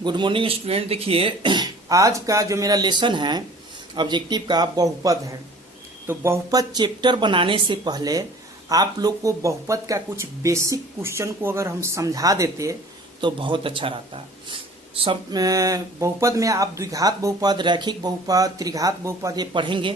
Good morning student. देखिए आज का जो मेरा लेसन है ऑब्जेक्टिव का बहुपद है। तो बहुपद चैप्टर बनाने से पहले आप लोग को बहुपद का कुछ बेसिक क्वेश्चन को अगर हम समझा देते तो बहुत अच्छा रहता। सब बहुपद में आप द्विघात बहुपद, रैखिक बहुपद, त्रिघात बहुपद ये पढ़ेंगे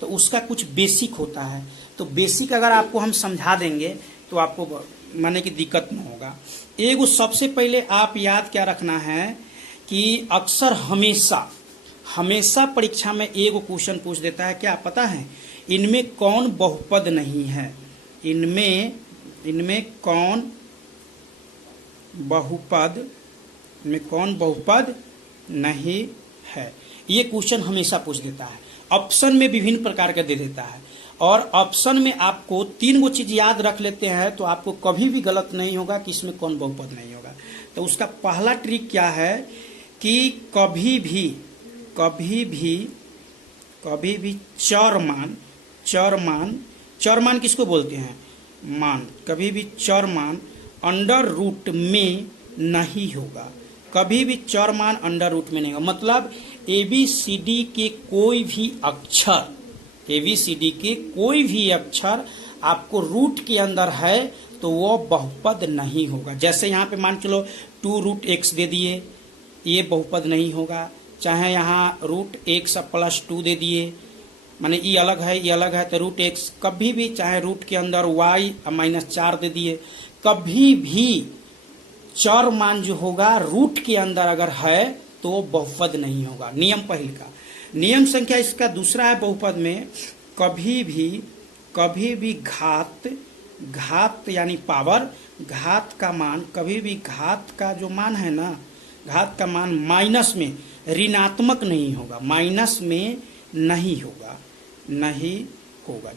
तो उसका कुछ बेसिक होता है। तो बेसिक अगर आपको हम समझा देंगे तो आपको माने की दिक्कत न होगा। एगो सबसे पहले आप याद क्या रखना है कि अक्सर हमेशा परीक्षा में एगो क्वेश्चन पूछ देता है, क्या पता है इनमें कौन बहुपद नहीं है, इनमें कौन बहुपद नहीं है। ये क्वेश्चन हमेशा पूछ देता है। ऑप्शन में विभिन्न प्रकार का दे देता है और ऑप्शन में आपको 3 गो चीज याद रख लेते हैं तो आपको कभी भी गलत नहीं होगा कि इसमें कौन बहुपद नहीं होगा। तो उसका पहला ट्रिक क्या है कि कभी भी चर मान किसको बोलते हैं, मान। कभी भी चर मान अंडर रूट में नहीं होगा, कभी भी चर मान अंडर रूट में नहीं होगा। मतलब ABCD के कोई भी अक्षर आपको रूट के अंदर है तो वो बहुपद नहीं होगा। जैसे यहाँ पे मान चलो 2√x दे दिए, ये बहुपद नहीं होगा। चाहे यहाँ √x +2 दे दिए, माने ये अलग है तो √x। कभी भी चाहे रूट के अंदर y -4 दे दिए, कभी भी चर मान जो होगा रूट के अंदर अगर है तो वो बहुपद नहीं होगा। नियम पहले का। नियम संख्या इसका दूसरा है बहुपद में कभी भी घात यानी पावर, घात का मान, कभी भी घात का जो मान है ना, घात का मान माइनस में ऋणात्मक नहीं होगा, माइनस में नहीं होगा।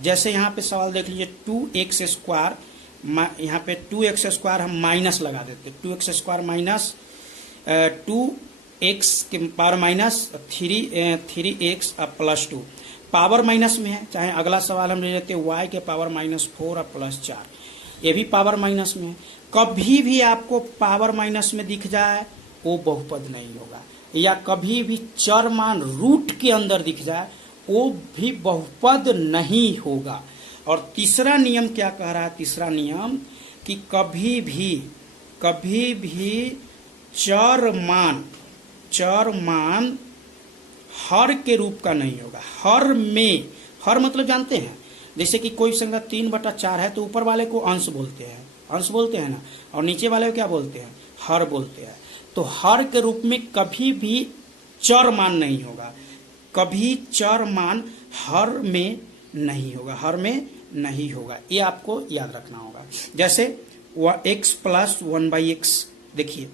जैसे यहाँ पे सवाल देख लीजिए 2x², यहाँ पे 2x² हम माइनस लगा देते, 2x² माइनस 2x के power minus 3x +2 power minus में है। चाहे अगला सवाल हम ले लेते y के पावर -4 +4, ये भी पावर माइनस में है। कभी भी आपको पावर माइनस में दिख जाए वो बहुपद नहीं होगा, या कभी भी चर मान रूट के अंदर दिख जाए वो भी बहुपद नहीं होगा। और तीसरा नियम क्या कह रहा है, तीसरा नियम कि कभी भी चर मान हर के रूप का नहीं होगा। हर मतलब जानते हैं, जैसे कि कोई संख्या 3/4 है तो ऊपर वाले को अंश बोलते हैं ना, और नीचे वाले को क्या बोलते हैं, हर बोलते हैं। तो हर के रूप में कभी भी चर मान नहीं होगा, कभी चर मान हर में नहीं होगा, ये आपको याद रखना होगा। जैसे x + 1/x, देखिए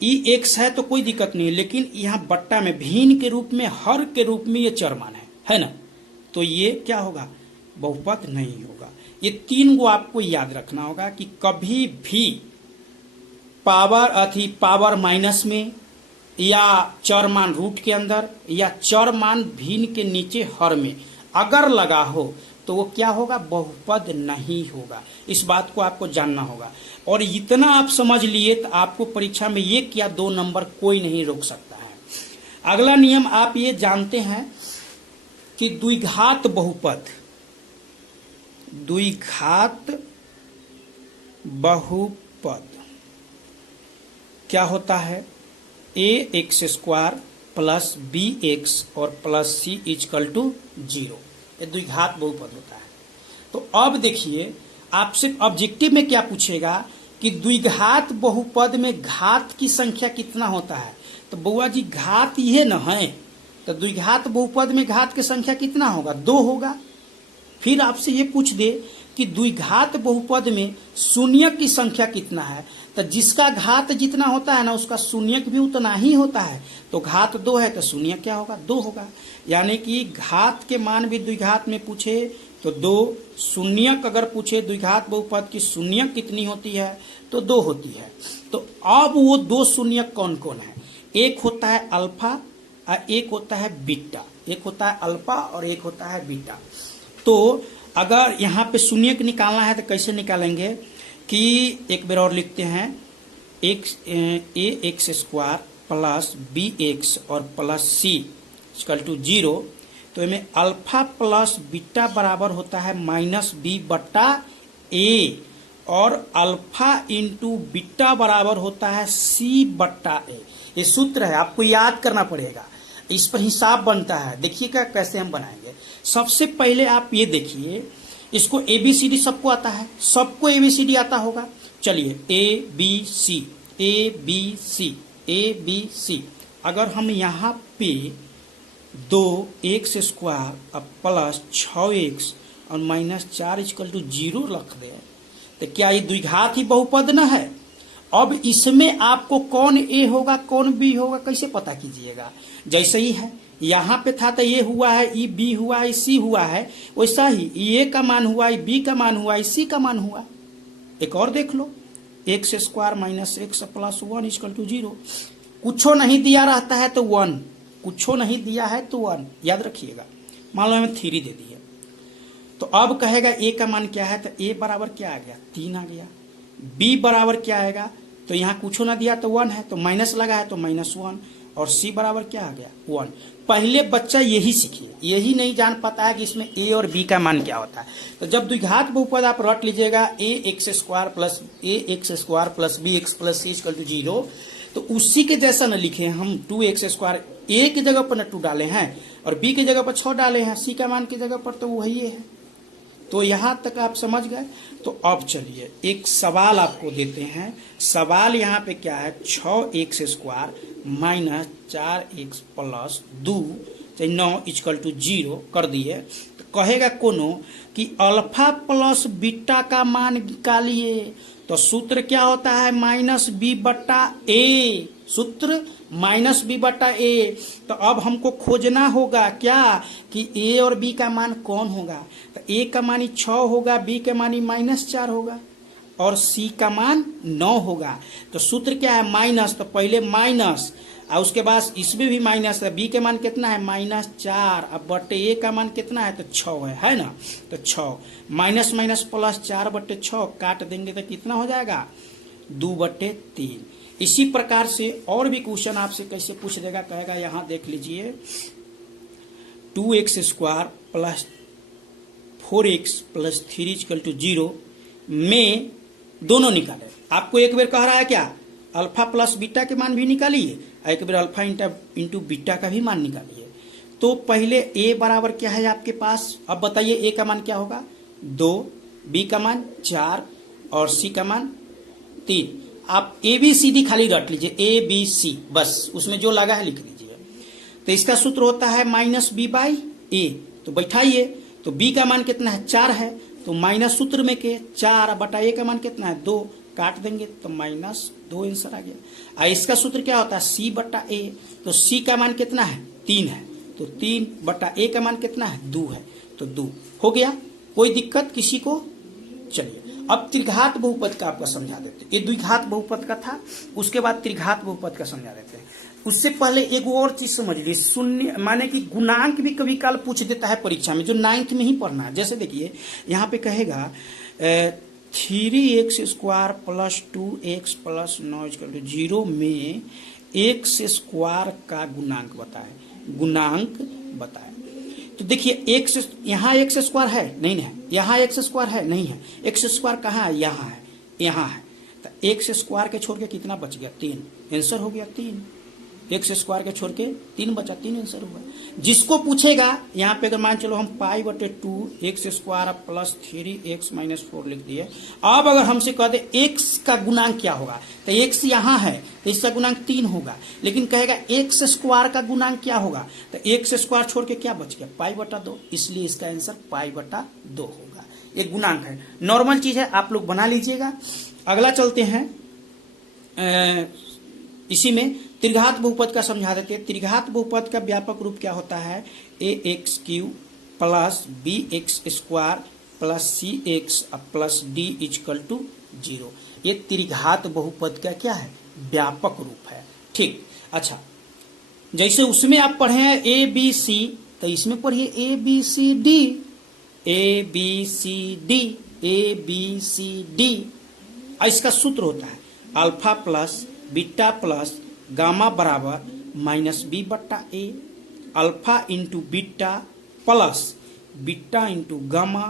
ये x है तो कोई दिक्कत नहीं, लेकिन यहाँ बट्टा में भिन्न के रूप में, हर के रूप में ये चर मान है ना, तो ये क्या होगा, बहुपद नहीं होगा। ये 3 गो आपको याद रखना होगा कि कभी भी पावर माइनस में, या चर मान रूट के अंदर, या चर मान भिन्न के नीचे हर में अगर लगा हो तो वो क्या होगा, बहुपद नहीं होगा। इस बात को आपको जानना होगा। और इतना आप समझ लिए तो आपको परीक्षा में 1 या 2 नंबर कोई नहीं रोक सकता है। अगला नियम आप ये जानते हैं कि द्विघात बहुपद क्या होता है, ax² + bx और +c = 0, ये द्विघात बहुपद होता है। तो अब देखिए आपसे ऑब्जेक्टिव में क्या पूछेगा कि द्विघात बहुपद में घात की संख्या कितना होता है। तो बउआ जी घात ये न है, तो द्विघात बहुपद में घात की संख्या कितना होगा, 2 होगा। फिर आपसे ये पूछ दे कि द्विघात बहुपद में शून्यक की संख्या कितना है, तो जिसका घात जितना होता है ना उसका शून्यक भी उतना ही होता है। तो घात 2 है तो शून्यक क्या होगा, 2 होगा। यानी कि घात के मान भी द्विघात में पूछे तो 2, शून्यक अगर पूछे द्विघात बहुपद की शून्यक कितनी होती है तो 2 होती है। तो अब वो 2 शून्यक कौन कौन है, एक होता है अल्फा और एक होता है बीटा, एक होता है अल्फा और एक होता है बीटा। तो अगर यहाँ पे शून्यक निकालना है तो कैसे निकालेंगे कि एक बार और लिखते हैं, ax² प्लस बी एक्स और प्लस सी इक्वल टू 0, तो इनमें अल्फा प्लस बीटा बराबर होता है माइनस बी बट्टा ए, और अल्फा इंटू बीटा बराबर होता है सी बट्टा ए। ये सूत्र है, आपको याद करना पड़ेगा, इस पर हिसाब बनता है। देखिएगा कैसे हम बनाएंगे। सबसे पहले आप ये देखिए, इसको एबीसीडी सबको आता है, सबको एबीसीडी आता होगा। चलिए A B C A B C A B C, अगर हम यहाँ पे 2x स्क्वायर अब प्लस 6x और माइनस 4 इक्वल टू 0 रख दे, तो क्या ये द्विघात ही बहुपद न है? अब इसमें आपको कौन ए होगा कौन बी होगा कैसे पता कीजिएगा? जैसे ही है यहाँ पे था तो ये हुआ है, ई बी हुआ है, सी हुआ है, वैसा ही ए का मान हुआ, बी का मान हुआ, सी का मान हुआ। एक और देख लो, x square minus x plus 1 equal to 0। कुछो नहीं दिया रहता है तो 1, कुछो नहीं दिया है तो 1, याद रखिएगा। मान लो हमें 3 दे दिया, तो अब कहेगा ए का मान क्या है, तो ए बराबर क्या आ गया 3 आ गया। बी बराबर क्या आएगा, तो यहाँ कुछो ना दिया तो 1 है, तो माइनस लगा है तो -1, और सी बराबर क्या आ गया 1। पहले बच्चा यही सीखिए, यही नहीं जान पाता है कि इसमें ए और बी का मान क्या होता है। तो जब द्विघात बहुपद आप रट लीजिएगा A x square plus B x plus C equal to 0, तो उसी के जैसा न लिखे हम 2x स्क्वायर, ए की जगह पर न 2 डाले हैं और बी की जगह पर 6 डाले हैं, सी का मान की जगह पर तो वही है। तो यहां तक आप समझ गए। तो अब चलिए एक सवाल आपको देते हैं। सवाल यहाँ पे क्या है, 6x square minus 4x plus 2 9 equal to 0 कर दिए। तो कहेगा कोनो कि अल्फा प्लस बीटा का मान निकालिए। तो सूत्र क्या होता है, माइनस बी बट्टा ए, सूत्र माइनस बी बट्टा ए। तो अब हमको खोजना होगा क्या कि ए और बी का मान कौन होगा। तो ए का मान 6 होगा, बी का मान -4 होगा और सी का मान 9 होगा। तो सूत्र क्या है, माइनस, तो पहले माइनस और उसके बाद इसमें भी माइनस है। बी के मान कितना है -4, अब बट्टे ए का मान कितना है तो 6 है ना। तो 6 माइनस माइनस प्लस 4/6 काट देंगे तो कितना हो जाएगा 2/3। इसी प्रकार से और भी क्वेश्चन आपसे कैसे पूछ देगा, कहेगा यहाँ देख लीजिए 2x square plus 4x plus 3 equal to 0 में दोनों निकाले। आपको एक बार कह रहा है क्या, अल्फा प्लस बीटा के मान भी निकालिए, एक बार अल्फा इंटू बीटा का भी मान निकालिए। तो पहले a बराबर क्या है आपके पास, अब बताइए a का मान क्या होगा 2, b का मान 4 और c का मान 3। आप ए बी सी डी खाली रट लीजिए, ए बी सी बस, उसमें जो लगा है लिख लीजिए। तो इसका सूत्र होता है माइनस बी बाई ए। तो बैठाइए, तो बी का मान कितना है 4 है, तो माइनस सूत्र में के 4 बटा ए का मान कितना है 2, काट देंगे तो -2 आंसर आ गया। और इसका सूत्र क्या होता है सी बटा ए। तो सी का मान कितना है 3 है, तो 3 बटा ए का मान कितना है 2 है, तो 2 हो गया। कोई दिक्कत किसी को? चलिए अब त्रिघात बहुपद का आपका समझा देते हैं। ये द्विघात बहुपद का था, उसके बाद त्रिघात बहुपद का समझा देते हैं। उससे पहले एक और चीज समझ लीजिए, शून्य माने कि गुणांक भी कभी काल पूछ देता है परीक्षा में, जो 9th में ही पढ़ना है। जैसे देखिए यहाँ पे कहेगा 3x square plus 2x plus 9 equal to 0 में x स्क्वायर का गुणांक बताए, गुणांक बताए। तो देखिए x यहाँ x स्क्वायर है नहीं है, यहाँ x स्क्वायर है नहीं है, x स्क्वायर कहाँ है यहाँ है, यहाँ है। तो x स्क्वायर के छोड़ के कितना बच गया 3, आंसर हो गया 3। x स्क्वायर के छोड़ के 3 बचा, 3 आंसर हुआ। जिसको पूछेगा यहाँ पे अगर मान चलो हम π/2 x square plus 3x minus 4 लिख दिए। अब अगर हमसे कह दे x का गुणांक क्या होगा, तो x यहाँ है तो इसका गुणांक 3 होगा, लेकिन कहेगा x स्क्वायर का गुणांक क्या होगा, तो x स्क्वायर छोड़ के क्या बच गया π/2, इसलिए इसका आंसर π/2 होगा। एक गुणांक है, नॉर्मल चीज है, आप लोग बना लीजिएगा। अगला चलते हैं, इसी में त्रिघात बहुपद का समझा देते हैं। त्रिघात बहुपद का व्यापक रूप क्या होता है, ax³ plus bx square plus cx plus d equal to 0। ये त्रिघात बहुपद का क्या है, व्यापक रूप है। ठीक, अच्छा, जैसे उसमें आप पढ़े हैं a b c, तो इसमें पढ़िए a b c d, a b c d, a b c d। इसका सूत्र होता है alpha plus beta plus gamma बराबर माइनस बी बट्टा A, alpha into beta plus beta into gamma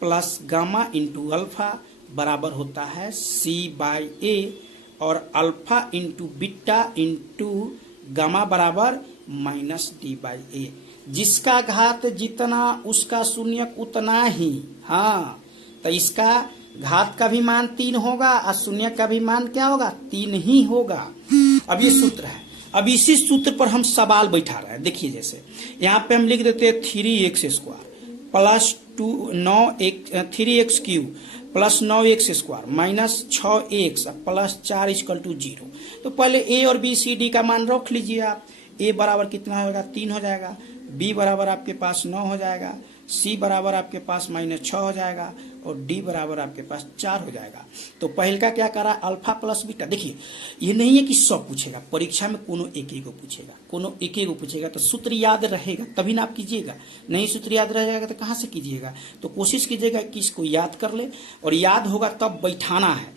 plus gamma into alpha बराबर होता है C by A, और alpha into beta into gamma बराबर माइनस डी बाई ए। जिसका घात जितना उसका शून्यक उतना ही। हाँ, तो इसका घात का भी मान 3 होगा और शून्य का भी मान क्या होगा, 3 ही होगा। अब ये सूत्र है। अब इसी सूत्र पर हम सवाल बैठा रहे हैं। देखिए, जैसे यहाँ पे हम लिख देते हैं 3x² plus 3x cube plus 9x² minus 6x plus 4 equal to 0। तो पहले ए और बी सी डी का मान रख लीजिए आप। ए बराबर कितना होगा, 3 हो जाएगा, बी बराबर आपके पास 9 हो जाएगा, सी बराबर आपके पास माइनस 6 हो जाएगा, और डी बराबर आपके पास 4 हो जाएगा। तो पहल का क्या करा, अल्फा प्लस बीटा। देखिए, ये नहीं है कि सब पूछेगा, परीक्षा में कोनो एक को पूछेगा, कोनो एक को पूछेगा, तो सूत्र याद रहेगा तभी ना आप कीजिएगा। नहीं सूत्र याद रहेगा तो कहाँ से कीजिएगा। तो कोशिश कीजिएगा कि इसको याद कर ले, और याद होगा तब बैठाना है।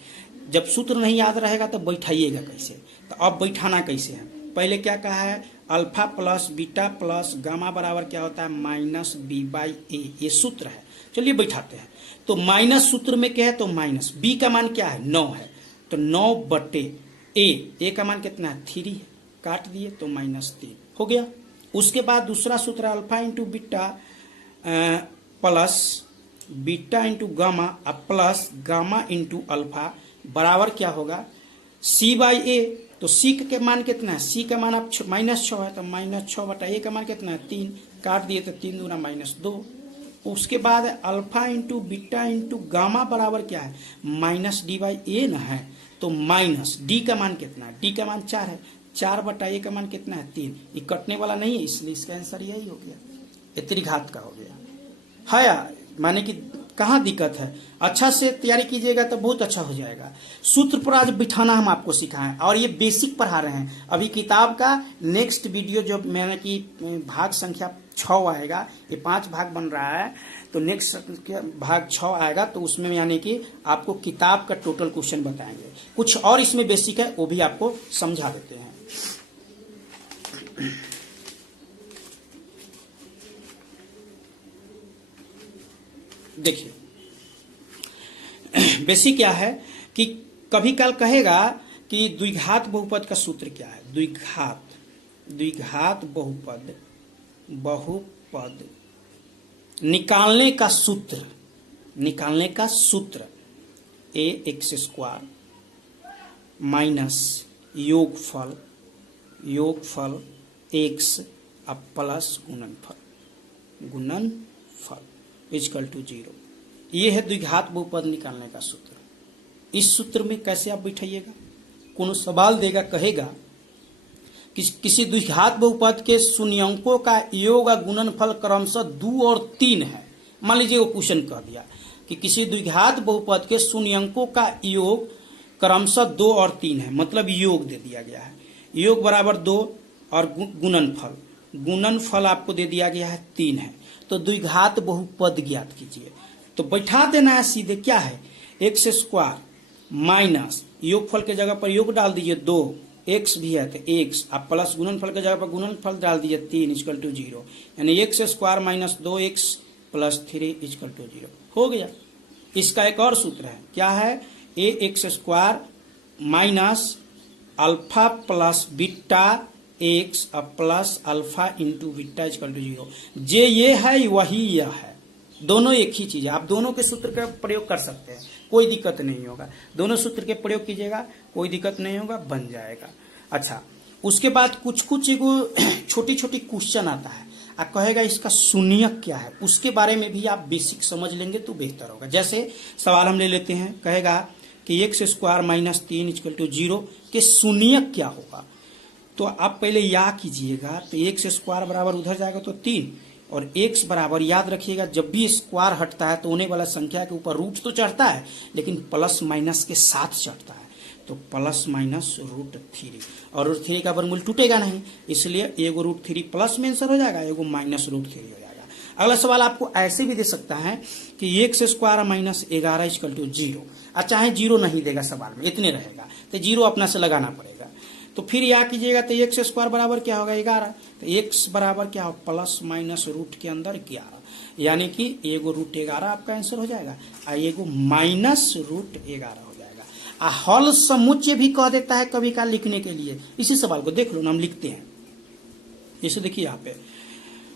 जब सूत्र नहीं याद रहेगा तो बैठाइएगा कैसे। तो अब बैठाना कैसे है, पहले क्या कहा है, alpha plus beta plus gamma बराबर क्या होता है, माइनस बी बाई ए। ये सूत्र है। चलिए बैठाते हैं। तो माइनस सूत्र में क्या है, तो माइनस बी का मान क्या है, 9 है, तो 9 बटे ए का मान कितना है, 3 है, काट दिए तो -3 हो गया। उसके बाद दूसरा सूत्र alpha into beta plus beta into gamma plus gamma into alpha बराबर क्या होगा, सी बाई ए। तो सी के मान कितना है, सी का मान आप -6 है, तो -6 बटा ए का मान कितना है, 3, काट दिए तो 3 दूना -2। उसके बाद alpha into beta into gamma बराबर क्या है, माइनस डी बाई ए न है, तो माइनस डी का मान कितना है, डी का मान 4 है, 4 बटा ए का मान कितना है, 3। ये कटने वाला नहीं है, इसलिए इसका आंसर यही हो गया, ये त्रिघात का हो गया है यार। माने कि कहाँ दिक्कत है, अच्छा से तैयारी कीजिएगा तो बहुत अच्छा हो जाएगा। सूत्र पर आज बिठाना हम आपको सिखाएं, और ये बेसिक पढ़ा रहे हैं। अभी किताब का नेक्स्ट वीडियो जो मैंने कि भाग संख्या 6 आएगा, ये 5 भाग बन रहा है, तो नेक्स्ट भाग 6 आएगा, तो उसमें यानी कि आपको किताब का टोटल क्वेश्चन बताएंगे। कुछ और इसमें बेसिक है, वो भी आपको समझा देते हैं। देखिए, बेसिक क्या है कि कभी काल कहेगा कि द्विघात बहुपद का सूत्र क्या है। द्विघात बहुपद निकालने का सूत्र ax² माइनस योगफल x प्लस गुणनफल इक्वल टू 0। ये है द्विघात बहुपद निकालने का सूत्र। इस सूत्र में कैसे आप बैठाइएगा, कोनो सवाल देगा, कहेगा कि किसी द्विघात बहुपद के शून्यंकों का योग और गुणनफल क्रमशः 2 और 3 है। मान लीजिए वो क्वेश्चन कह दिया कि किसी द्विघात बहुपद के शून्यंकों का योग क्रमशः 2 और 3 है, मतलब योग दे दिया गया है, योग बराबर 2 और गुणनफल आपको दे दिया गया है 3 है। तो द्विघात बहुपद ज्ञात कीजिए, तो बैठा देना है सीधे, क्या है, x² माइनस योगफल के जगह पर योग डाल दीजिए 2, x भी है तो x, आप प्लस गुणनफल के जगह पर गुणनफल डाल दीजिए 3 इक्वल टू 0, यानी x² minus 2x plus 3 equal to 0 हो गया। इसका एक और सूत्र है, क्या है, ax² minus alpha plus beta x plus alpha into beta equal to 0। जे ये है वही यह है, दोनों एक ही चीज है। आप दोनों के सूत्र का प्रयोग कर सकते हैं, कोई दिक्कत नहीं होगा। दोनों सूत्र के प्रयोग कीजिएगा, कोई दिक्कत नहीं होगा, बन जाएगा। अच्छा, उसके बाद कुछ छोटी छोटी क्वेश्चन आता है, आप कहेगा इसका शून्यक क्या है, उसके बारे में भी आप बेसिक समझ लेंगे तो बेहतर होगा। जैसे सवाल हम ले लेते हैं, कहेगा कि x² माइनस 3 इक्वल टू 0 के शून्यक क्या होगा। तो आप पहले या कीजिएगा, तो x² बराबर उधर जाएगा तो 3, और x बराबर याद रखिएगा, जब भी स्क्वायर हटता है तो होने वाला संख्या के ऊपर रूट तो चढ़ता है, लेकिन प्लस माइनस के साथ चढ़ता है, तो प्लस माइनस √3, और √3 का वर्गमूल टूटेगा नहीं, इसलिए एगो √3 प्लस में आंसर हो जाएगा, एगो माइनस √3 हो जाएगा। अगला सवाल आपको ऐसे भी दे सकता है कि x² माइनस 11 इक्वल टू 0, चाहे 0 नहीं देगा सवाल में, इतने रहेगा, तो 0 अपना से लगाना पड़ेगा। तो फिर यहाँ कीजिएगा तो एक्स स्क्वायर बराबर क्या होगा 11, तो एक्स बराबर क्या हो प्लस माइनस रूट के अंदर 11, यानी कि एगो रूट 11 आपका आंसर हो जाएगा और एगो माइनस रूट 11 हो जाएगा। हल समुच्चय भी कह देता है कभी का लिखने के लिए। इसी सवाल को देख लो ना, हम लिखते हैं जैसे देखिए यहाँ पे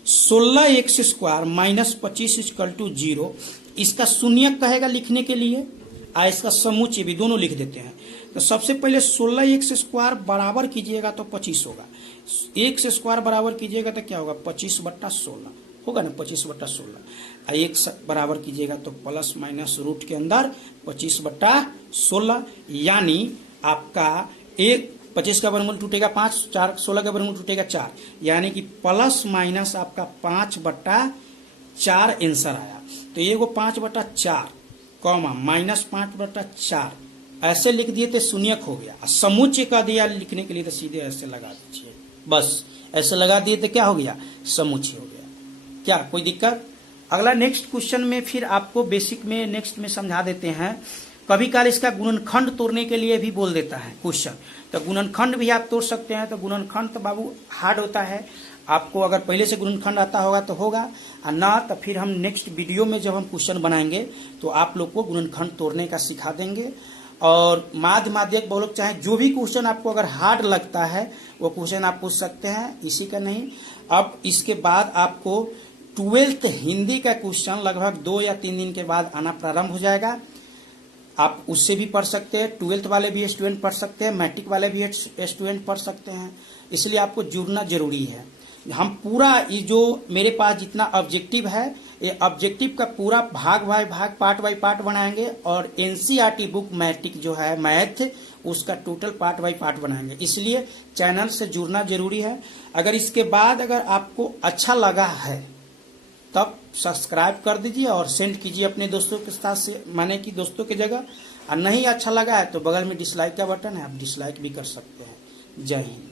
16x square minus 25 equal to 0, इसका शून्य कहेगा लिखने के लिए और इसका समुच्चय भी, दोनों लिख देते हैं। तो सबसे पहले 16x स्क्वायर बराबर कीजिएगा तो 25 होगा, x स्क्वायर बराबर कीजिएगा तो क्या होगा 25/16 होगा ना, 25/16 और x बराबर कीजिएगा तो प्लस माइनस रूट के अंदर 25/16, यानी आपका 25 का वर्गमूल टूटेगा 5, 4 16 का वर्गमूल टूटेगा 4, यानी कि प्लस माइनस आपका 5/4 आंसर आया। तो ये वो 5/4 कॉमा माइनस 5/4 ऐसे लिख दिए तो शून्यक हो गया। समुच्चय का दिया लिखने के लिए तो सीधे ऐसे लगा दीजिए, बस ऐसे लगा दिए तो क्या हो गया समुच्चय हो गया। क्या कोई दिक्कत? अगला नेक्स्ट क्वेश्चन में फिर आपको बेसिक में नेक्स्ट में समझा देते हैं। कभी काल इसका गुणनखंड तोड़ने के लिए भी बोल देता है क्वेश्चन, तो गुणनखंड भी आप तोड़ सकते हैं। तो गुणनखंड तो बाबू हार्ड होता है, आपको अगर पहले से गुणनखंड आता होगा तो होगा, और ना तो फिर हम नेक्स्ट वीडियो में जब हम क्वेश्चन बनाएंगे तो आप लोग को गुणनखंड तोड़ने का सिखा देंगे। और माध्य माध्यक बहुलक चाहे जो भी क्वेश्चन आपको अगर हार्ड लगता है वो क्वेश्चन आप पूछ सकते हैं, इसी का नहीं। अब इसके बाद आपको 12th हिंदी का क्वेश्चन लगभग 2 या 3 दिन के बाद आना प्रारंभ हो जाएगा। आप उससे भी पढ़ सकते हैं, 12th वाले भी स्टूडेंट पढ़ सकते हैं, मैट्रिक वाले भी स्टूडेंट पढ़ सकते हैं, इसलिए आपको जुड़ना जरूरी है। हम पूरा ये जो मेरे पास जितना ऑब्जेक्टिव है, ये ऑब्जेक्टिव का पूरा भाग बाय भाग पार्ट बाय पार्ट बनाएंगे, और एनसीईआरटी बुक मैट्रिक जो है मैथ उसका टोटल पार्ट बाय पार्ट बनाएंगे, इसलिए चैनल से जुड़ना जरूरी है। अगर इसके बाद अगर आपको अच्छा लगा है तब सब्सक्राइब कर दीजिए और सेंड कीजिए अपने दोस्तों के साथ से, माने कि दोस्तों की जगह। और नहीं अच्छा लगा है तो बगल में डिसलाइक का बटन है, आप डिसलाइक भी कर सकते हैं। जय हिंद।